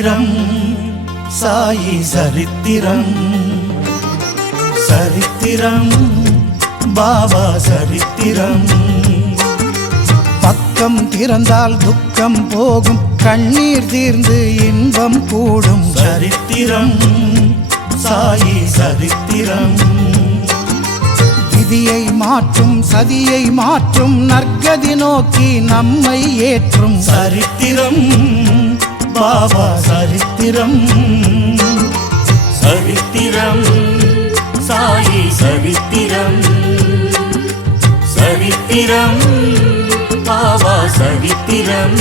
சரித்திரம் சாயி சரித்திரம் சரித்திரம் பாபா சரித்திரம் பக்கம் திறந்தால் துக்கம் போகும் கண்ணீர் தீர்ந்து இன்பம் கூடும் சரித்திரம் சாயி சரித்திரம் விதியை மாற்றும் சதியை மாற்றும் நற்கதி நோக்கி நம்மை ஏற்றும் சரித்திரம் பாபா சரித்திரம் சரித்திரம் சாயி சரித்திரம் சரித்திரம் பாபா சரித்திரம்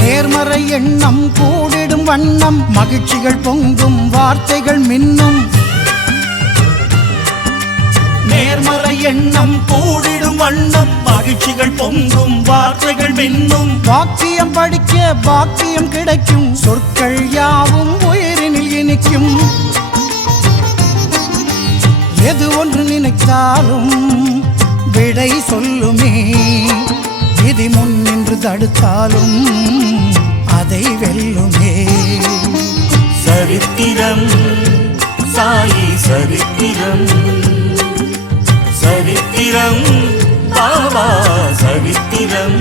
நேர்மறை எண்ணம் கூடிடும் வண்ணம் மகிழ்ச்சிகள் பொங்கும் வார்த்தைகள் மின்னும் நேர்மறை எண்ணம் கூடிடும் வண்ணம் மகிழ்ச்சிகள் பொங்கும் வார்த்தைகள் மின்னும் வாக்கியம் படிக்க பாக்கியம் கிடைக்கும் சொற்கள் யாவும் உயிரினில் இனிக்கும் எது ஒன்று நினைத்தாலும் விடை சொல்லுமே விதி முன் நின்று தடுத்தாலும் அதை வெல்லுமே சரித்திரம் சாயி சரித்திரம் சரித்திரம் பாபா சரித்திரம்